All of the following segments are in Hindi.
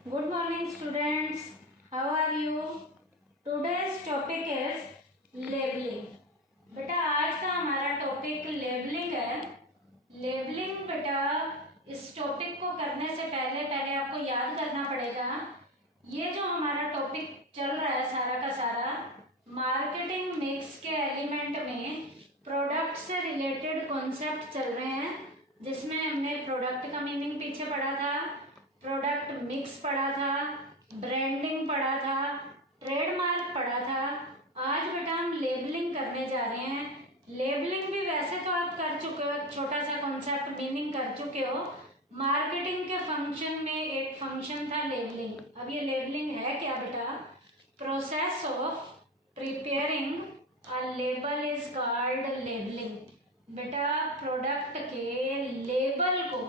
Good morning students. How are you? Today's topic is labeling. बेटा आज का हमारा टॉपिक लेबलिंग है। लेबलिंग बेटा इस टॉपिक को करने से पहले आपको याद करना पड़ेगा, ये जो हमारा टॉपिक चल रहा है सारा का सारा मार्केटिंग मिक्स के एलिमेंट में प्रोडक्ट से रिलेटेड कॉन्सेप्ट चल रहे हैं, जिसमें हमने प्रोडक्ट का मीनिंग पीछे पढ़ा था, प्रोडक्ट मिक्स पढ़ा था, ब्रांडिंग पढ़ा था, ट्रेडमार्क पढ़ा था। आज बेटा हम लेबलिंग करने जा रहे हैं। लेबलिंग भी वैसे तो आप कर चुके हो, छोटा सा कॉन्सेप्ट मीनिंग कर चुके हो। मार्केटिंग के फंक्शन में एक फंक्शन था लेबलिंग। अब ये लेबलिंग है क्या बेटा? Process of preparing a label is called labelling. बेटा प्रोडक्ट के लेबल को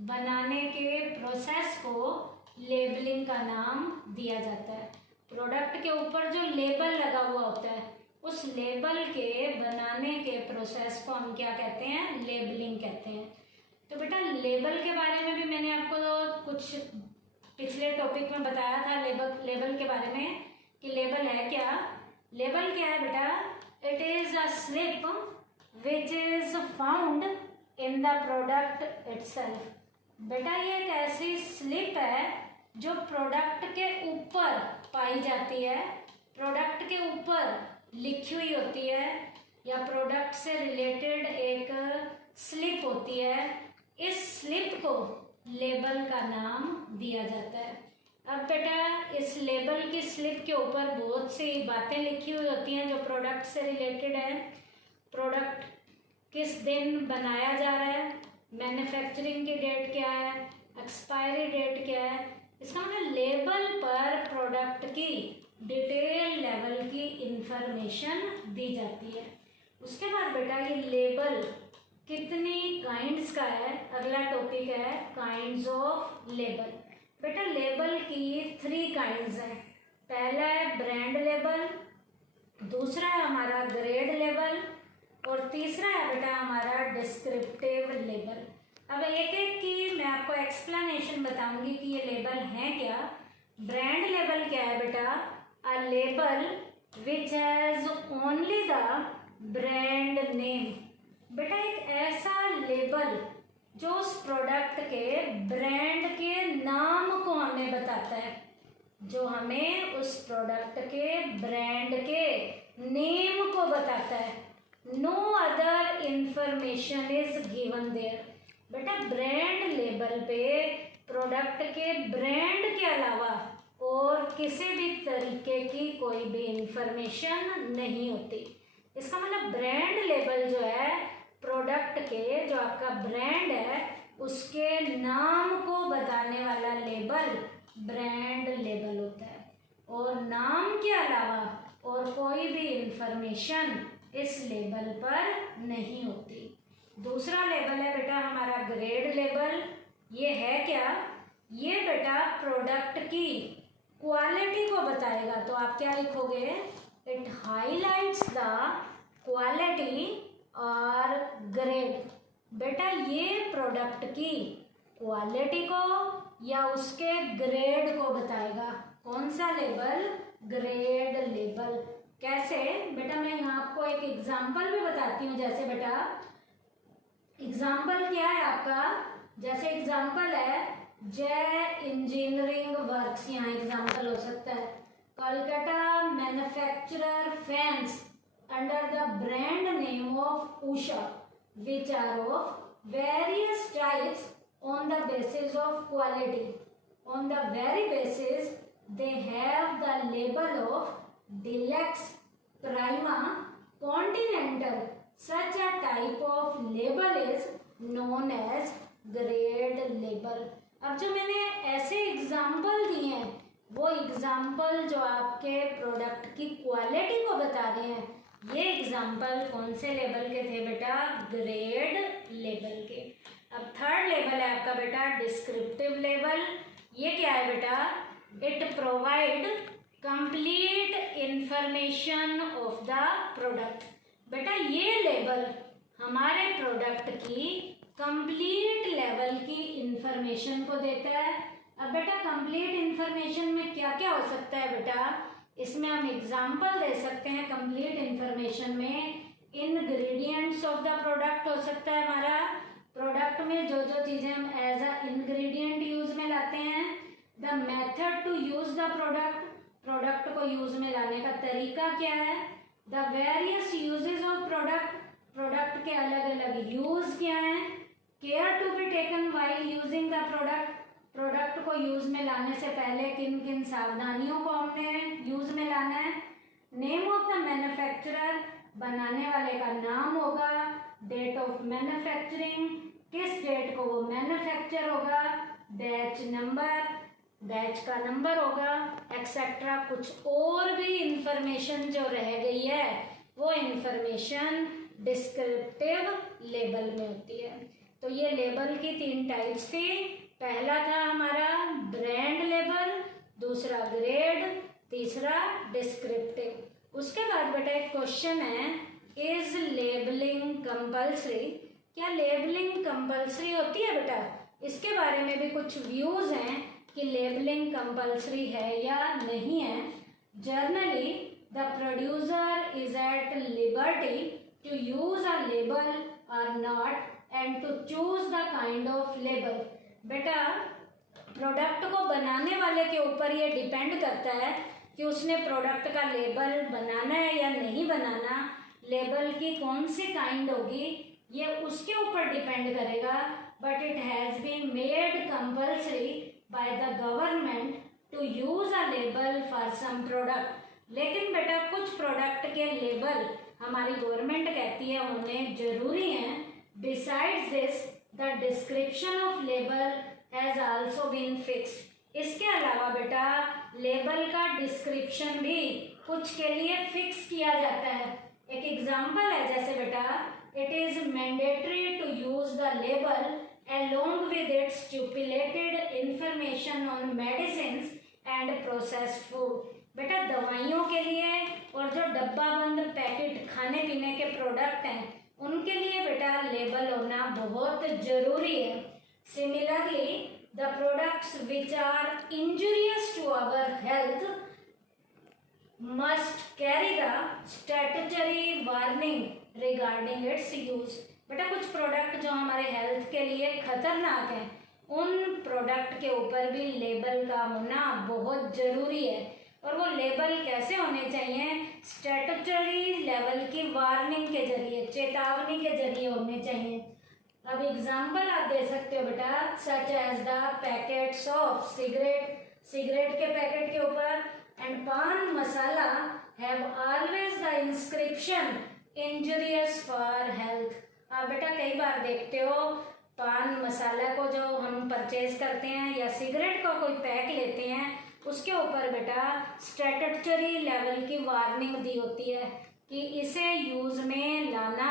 बनाने के प्रोसेस को लेबलिंग का नाम दिया जाता है। प्रोडक्ट के ऊपर जो लेबल लगा हुआ होता है उस लेबल के बनाने के प्रोसेस को हम क्या कहते हैं? लेबलिंग कहते हैं। तो बेटा लेबल के बारे में भी मैंने आपको कुछ पिछले टॉपिक में बताया था, लेबल के बारे में कि लेबल है क्या। लेबल क्या है बेटा? It is a slip which is found in the product itself. बेटा ये एक ऐसी स्लिप है जो प्रोडक्ट के ऊपर पाई जाती है, प्रोडक्ट के ऊपर लिखी हुई होती है, या प्रोडक्ट से रिलेटेड एक स्लिप होती है। इस स्लिप को लेबल का नाम दिया जाता है। अब बेटा इस लेबल की स्लिप के ऊपर बहुत सी बातें लिखी हुई होती हैं जो प्रोडक्ट से रिलेटेड है। प्रोडक्ट किस दिन बनाया जा रहा है, मैन्युफैक्चरिंग की डेट क्या है, एक्सपायरी डेट क्या है। इसका मतलब लेबल पर प्रोडक्ट की डिटेल लेवल की इंफॉर्मेशन दी जाती है। उसके बाद बेटा ये लेबल कितनी काइंड्स का है, अगला टॉपिक है काइंड्स ऑफ लेबल। बेटा लेबल की 3 काइंड्स हैं। पहला है ब्रांड लेबल, दूसरा है हमारा ग्रेड लेबल, और तीसरा है बेटा हमारा डिस्क्रिप्टिव लेबल। अब एक एक की मैं आपको एक्सप्लेनेशन बताऊंगी कि ये लेबल हैं क्या। ब्रांड लेबल क्या है बेटा? A label which has only the brand name. बेटा एक ऐसा लेबल जो उस प्रोडक्ट के ब्रांड के नाम को हमें बताता है, जो हमें उस प्रोडक्ट के ब्रांड के नेम को बताता है। No other information is given there. बेटा ब्रांड लेबल पे प्रोडक्ट के ब्रांड के अलावा और किसी भी तरीके की कोई भी इंफॉर्मेशन नहीं होती। इसका मतलब ब्रांड लेबल जो है प्रोडक्ट के, जो आपका ब्रांड है उसके नाम को बताने वाला लेबल ब्रांड लेबल होता है, और नाम के अलावा और कोई भी इंफॉर्मेशन इस लेबल पर नहीं होती। दूसरा लेबल है बेटा हमारा ग्रेड लेबल। ये है क्या? ये बेटा प्रोडक्ट की क्वालिटी को बताएगा। तो आप क्या लिखोगे? इट हाईलाइट्स द क्वालिटी और ग्रेड। बेटा ये प्रोडक्ट की क्वालिटी को या उसके ग्रेड को बताएगा। कौन सा लेबल? Grade label. कैसे? बेटा मैं यहाँ आपको एक एग्जाम्पल भी बताती हूँ। जैसे बेटा एग्जाम्पल क्या है आपका? जैसे एग्जाम्पल है जय इंजीनियरिंग वर्क्स, यहाँ एग्जाम्पल हो सकता है। Kolkata manufacturer fans under the brand name of Usha which are of various types on the basis of quality. On the very basis they have the label of deluxe, prima, continental. Such a type of label is known as grade label. अब जो मैंने ऐसे एग्जाम्पल दिए हैं वो एग्जाम्पल जो आपके प्रोडक्ट की क्वालिटी को बता रहे हैं, ये एग्जाम्पल कौन से लेबल के थे बेटा? ग्रेड लेबल के। अब थर्ड लेबल है आपका बेटा डिस्क्रिप्टिव लेबल। ये क्या है बेटा? It provide complete information of the product. बेटा ये लेबल हमारे प्रोडक्ट की कंप्लीट लेवल की इंफॉर्मेशन को देता है। अब बेटा कंप्लीट इंफॉर्मेशन में क्या क्या हो सकता है बेटा, इसमें हम एग्जांपल दे सकते हैं। कंप्लीट इंफॉर्मेशन में इंग्रेडिएंट्स ऑफ द प्रोडक्ट हो सकता है हमारा, प्रोडक्ट में जो जो चीज़ें हम एज अ इंग्रेडिएंट यूज में लाते हैं। The method to use the product, product को यूज में लाने का तरीका क्या है। The various uses of product, product के अलग अलग यूज क्या हैं। Care to be taken while using the product, product को यूज में लाने से पहले किन किन सावधानियों को हमने यूज में लाना है। नेम ऑफ द मैन्युफैक्चरर, बनाने वाले का नाम होगा। डेट ऑफ मैन्युफैक्चरिंग, किस डेट को वो मैन्युफैक्चर होगा। बैच नंबर, बैच का नंबर होगा, एक्सेट्रा। कुछ और भी इंफॉर्मेशन जो रह गई है वो इंफॉर्मेशन डिस्क्रिप्टिव लेबल में होती है। तो ये लेबल की 3 टाइप्स थी। पहला था हमारा ब्रांड लेबल, दूसरा ग्रेड, तीसरा डिस्क्रिप्टिव। उसके बाद बेटा एक क्वेश्चन है, इज लेबलिंग कंपल्सरी, क्या लेबलिंग कंपल्सरी होती है बेटा। इसके बारे में भी कुछ व्यूज हैं कि लेबलिंग कंपल्सरी है या नहीं है। Generally the producer is at liberty to use a label और not and to choose the kind of label. बेटा प्रोडक्ट को बनाने वाले के ऊपर ये डिपेंड करता है कि उसने प्रोडक्ट का लेबल बनाना है या नहीं बनाना। लेबल की कौन सी काइंड होगी ये उसके ऊपर डिपेंड करेगा। But it has been made compulsory by the government to use a label for some product. लेकिन बेटा कुछ प्रोडक्ट के लेबल हमारी गवर्नमेंट कहती है होने जरूरी हैं। Besides this the description of label has also been fixed. इसके अलावा बेटा लेबल का डिस्क्रिप्शन भी कुछ के लिए फिक्स किया जाता है। एक एग्जांपल है जैसे बेटा, it is mandatory to use the label along with its stipulated information on medicines and processed food। बेटा दवाइयों के लिए और जो डब्बा बंद पैकेट खाने पीने के प्रोडक्ट हैं उनके लिए बेटा लेबल होना बहुत जरूरी है। Similarly the products which are injurious to our health must carry the statutory warning regarding its use। बेटा कुछ प्रोडक्ट जो हमारे हेल्थ के लिए खतरनाक हैं उन प्रोडक्ट के ऊपर भी लेबल का होना बहुत ज़रूरी है। और वो लेबल कैसे होने चाहिए, स्टैट्यूटरी लेवल की वार्निंग के जरिए, चेतावनी के जरिए होने चाहिए। अब एग्जांपल आप दे सकते हो बेटा, such as the packets of cigarette, cigarette के पैकेट के ऊपर and pan masala have always the inscription injurious for health. आप बेटा कई बार देखते हो पान मसाला को जो हम परचेज करते हैं या सिगरेट का कोई पैक लेते हैं उसके ऊपर बेटा स्टैट्यूटरी लेवल की वार्निंग दी होती है कि इसे यूज में लाना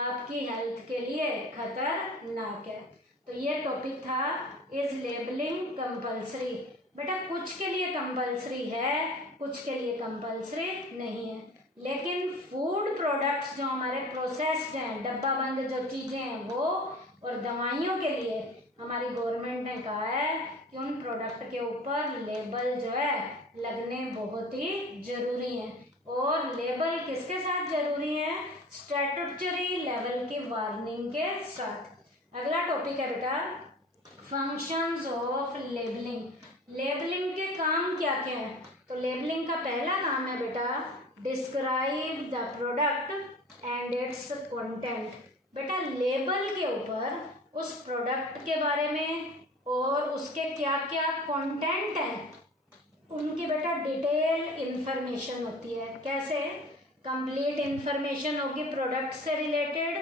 आपकी हेल्थ के लिए खतरनाक है। तो ये टॉपिक था इज लेबलिंग कंपल्सरी। बेटा कुछ के लिए कंपल्सरी है, कुछ के लिए कंपल्सरी नहीं है। लेकिन फूड प्रोडक्ट्स जो हमारे प्रोसेस्ड हैं, डब्बा बंद जो चीज़ें हैं वो, और दवाइयों के लिए हमारी गवर्नमेंट ने कहा है कि उन प्रोडक्ट के ऊपर लेबल जो है लगने बहुत ही ज़रूरी हैं। और लेबल किसके साथ ज़रूरी है, स्टैट्यूटरी लेवल की वार्निंग के साथ। अगला टॉपिक है बेटा फंक्शंस ऑफ लेबलिंग। लेबलिंग के काम क्या क्या हैं। तो लेबलिंग का पहला काम है बेटा describe the product and it's content. बेटा लेबल के ऊपर उस प्रोडक्ट के बारे में और उसके क्या क्या कंटेंट हैं उनकी बेटा डिटेल इंफॉर्मेशन होती है। कैसे, कंप्लीट इंफॉर्मेशन होगी प्रोडक्ट से रिलेटेड,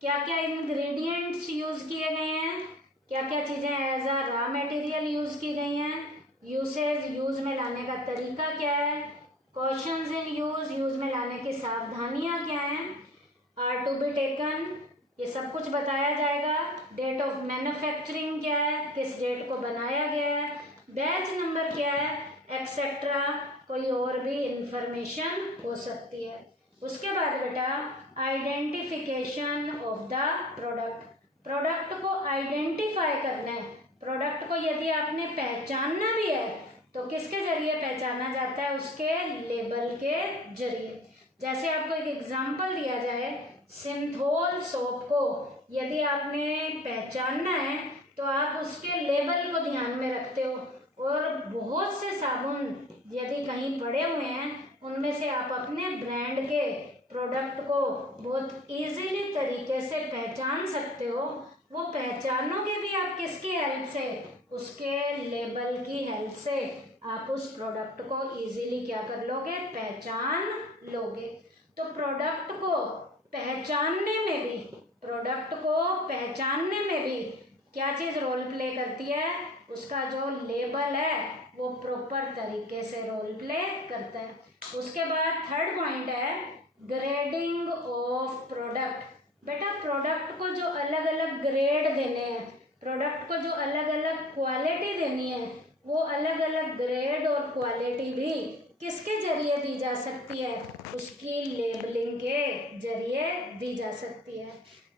क्या क्या इंग्रेडिएंट्स यूज़ किए गए हैं, क्या क्या चीज़ें as a raw material use की गई हैं, यूसेज यूज़ में लाने का तरीका क्या है, क्वेश्चंस इन यूज़ में लाने की सावधानियाँ क्या हैं, आर टू बी टेकन, ये सब कुछ बताया जाएगा। डेट ऑफ मैन्युफैक्चरिंग क्या है, किस डेट को बनाया गया है, बैच नंबर क्या है, एक्सेट्रा। कोई और भी इंफॉर्मेशन हो सकती है। उसके बाद बेटा identification of the product. Product को आइडेंटिफाई करना है, प्रोडक्ट को यदि आपने पहचानना भी है तो किसके जरिए पहचाना जाता है? उसके लेबल के जरिए। जैसे आपको एक एग्जांपल दिया जाए, सिंथोल सोप को यदि आपने पहचानना है तो आप उसके लेबल को ध्यान में रखते हो, और बहुत से साबुन यदि कहीं पड़े हुए हैं उनमें से आप अपने ब्रांड के प्रोडक्ट को बहुत इजीली तरीके से पहचान सकते हो। वो पहचानोगे भी आप किसकी हेल्प से? उसके लेबल की हेल्प से आप उस प्रोडक्ट को इजीली क्या कर लोगे? पहचान लोगे। तो प्रोडक्ट को पहचानने में भी क्या चीज़ रोल प्ले करती है? उसका जो लेबल है वो प्रॉपर तरीके से रोल प्ले करता है। उसके बाद थर्ड पॉइंट है ग्रेडिंग ऑफ प्रोडक्ट। बेटा प्रोडक्ट को जो अलग अलग ग्रेड देने हैं, प्रोडक्ट को जो अलग अलग क्वालिटी देनी है, वो अलग अलग ग्रेड और क्वालिटी भी किसके जरिए दी जा सकती है? उसकी लेबलिंग के जरिए दी जा सकती है।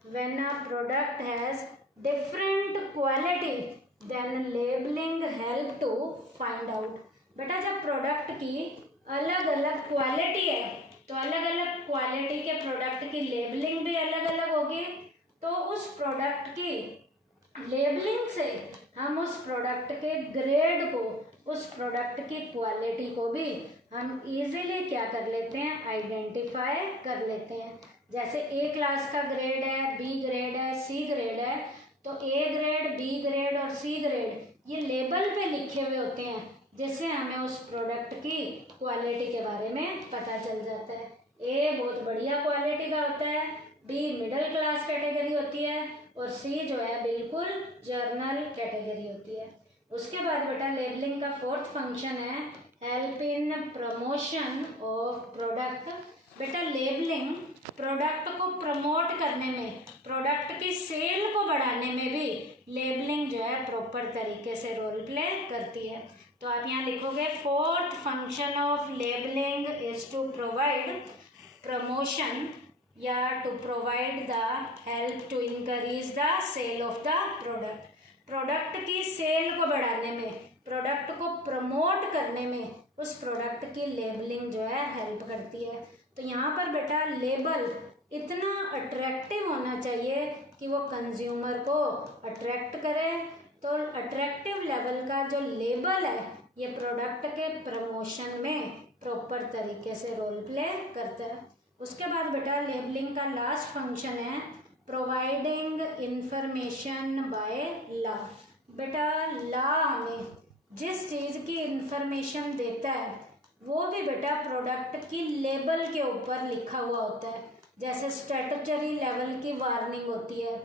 When a product has different quality then labeling help to find out. बेटा जब प्रोडक्ट की अलग अलग क्वालिटी है तो अलग अलग क्वालिटी के प्रोडक्ट की लेबलिंग भी अलग अलग होगी। तो उस प्रोडक्ट की लेबलिंग से हम उस प्रोडक्ट के ग्रेड को, उस प्रोडक्ट की क्वालिटी को भी हम इजीली क्या कर लेते हैं? आइडेंटिफाई कर लेते हैं। जैसे ए क्लास का ग्रेड है, बी ग्रेड है, सी ग्रेड है, तो ए ग्रेड, बी ग्रेड और सी ग्रेड ये लेबल पे लिखे हुए होते हैं, जिससे हमें उस प्रोडक्ट की क्वालिटी के बारे में पता चल जाता है। ए बहुत बढ़िया क्वालिटी का होता है, बी मिडिल क्लास कैटेगरी होती है और सी जो है बिल्कुल जर्नल कैटेगरी होती है। उसके बाद बेटा लेबलिंग का फोर्थ फंक्शन है help in promotion of product. बेटा लेबलिंग प्रोडक्ट को प्रमोट करने में, प्रोडक्ट की सेल को बढ़ाने में भी लेबलिंग जो है प्रॉपर तरीके से रोल प्ले करती है। तो आप यहाँ लिखोगे fourth function of labelling is to provide promotion या to provide the help to increase the sale of the product. Product की सेल को बढ़ाने में, प्रोडक्ट को प्रमोट करने में उस प्रोडक्ट की लेबलिंग जो है हेल्प करती है। तो यहाँ पर बेटा लेबल इतना अट्रैक्टिव होना चाहिए कि वो कंज्यूमर को अट्रैक्ट करे। तो अट्रैक्टिव लेवल का जो लेबल है ये प्रोडक्ट के प्रमोशन में प्रॉपर तरीके से रोल प्ले करता है। उसके बाद बेटा लेबलिंग का लास्ट फंक्शन है प्रोवाइडिंग इंफॉर्मेशन बाय लॉ। बेटा लॉ हमें जिस चीज़ की इंफॉर्मेशन देता है वो भी बेटा प्रोडक्ट की लेबल के ऊपर लिखा हुआ होता है। जैसे स्टैट्यूटरी लेवल की वार्निंग होती है,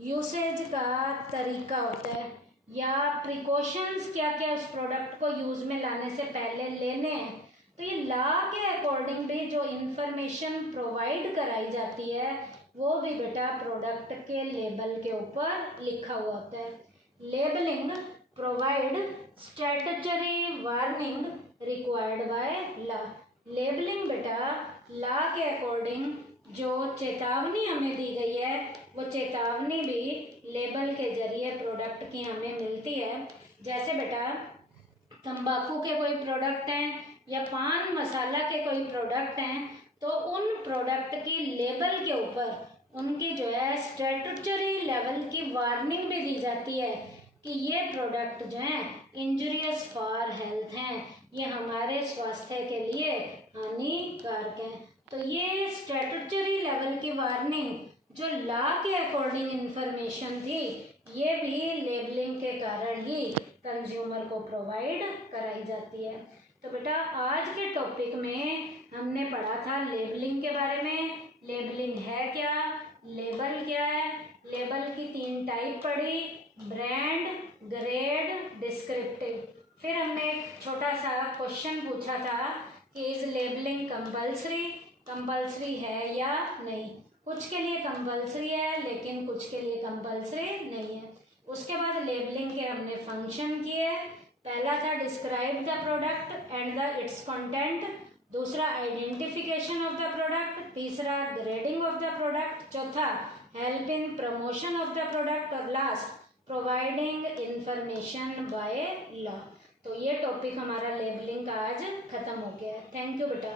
यूसेज का तरीका होता है, या प्रिकॉशंस क्या क्या उस प्रोडक्ट को यूज़ में लाने से पहले लेने हैं। तो ये लॉ के अकॉर्डिंग भी जो इंफॉर्मेशन प्रोवाइड कराई जाती है वो भी बेटा प्रोडक्ट के लेबल के ऊपर लिखा हुआ होता है। Labelling provide statutory warning required by law. Labelling बेटा लॉ के अकॉर्डिंग जो चेतावनी हमें दी गई है वो चेतावनी भी लेबल के जरिए प्रोडक्ट की हमें मिलती है। जैसे बेटा तंबाकू के कोई प्रोडक्ट हैं या पान मसाला के कोई प्रोडक्ट हैं तो उन प्रोडक्ट की लेबल के ऊपर उनकी जो है स्टैट्यूटरी लेवल की वार्निंग भी दी जाती है कि ये प्रोडक्ट जो हैं इंजूरियस फॉर हेल्थ हैं, ये हमारे स्वास्थ्य के लिए हानिकारक हैं। तो ये स्टैट्यूटरी लेवल की वार्निंग जो लॉ के अकॉर्डिंग इंफॉर्मेशन थी ये भी लेबलिंग के कारण ही कंज्यूमर को प्रोवाइड कराई जाती है। तो बेटा आज के टॉपिक में हमने पढ़ा था लेबलिंग के बारे में। लेबलिंग है क्या, लेबल क्या है, लेबल की 3 टाइप पढ़ी, ब्रांड, ग्रेड, डिस्क्रिप्टिव। फिर हमने एक छोटा सा क्वेश्चन पूछा था कि इज लेबलिंग कंपल्सरी, कंपल्सरी है या नहीं। कुछ के लिए कंपल्सरी है लेकिन कुछ के लिए कंपल्सरी नहीं है। उसके बाद लेबलिंग के हमने फंक्शन किए। पहला था describe the product and the its content, दूसरा आइडेंटिफिकेशन ऑफ द प्रोडक्ट, तीसरा ग्रेडिंग ऑफ द प्रोडक्ट, चौथा help in promotion of the product और last providing information by law. तो ये टॉपिक हमारा लेबलिंग का आज ख़त्म हो गया है। थैंक यू बेटा।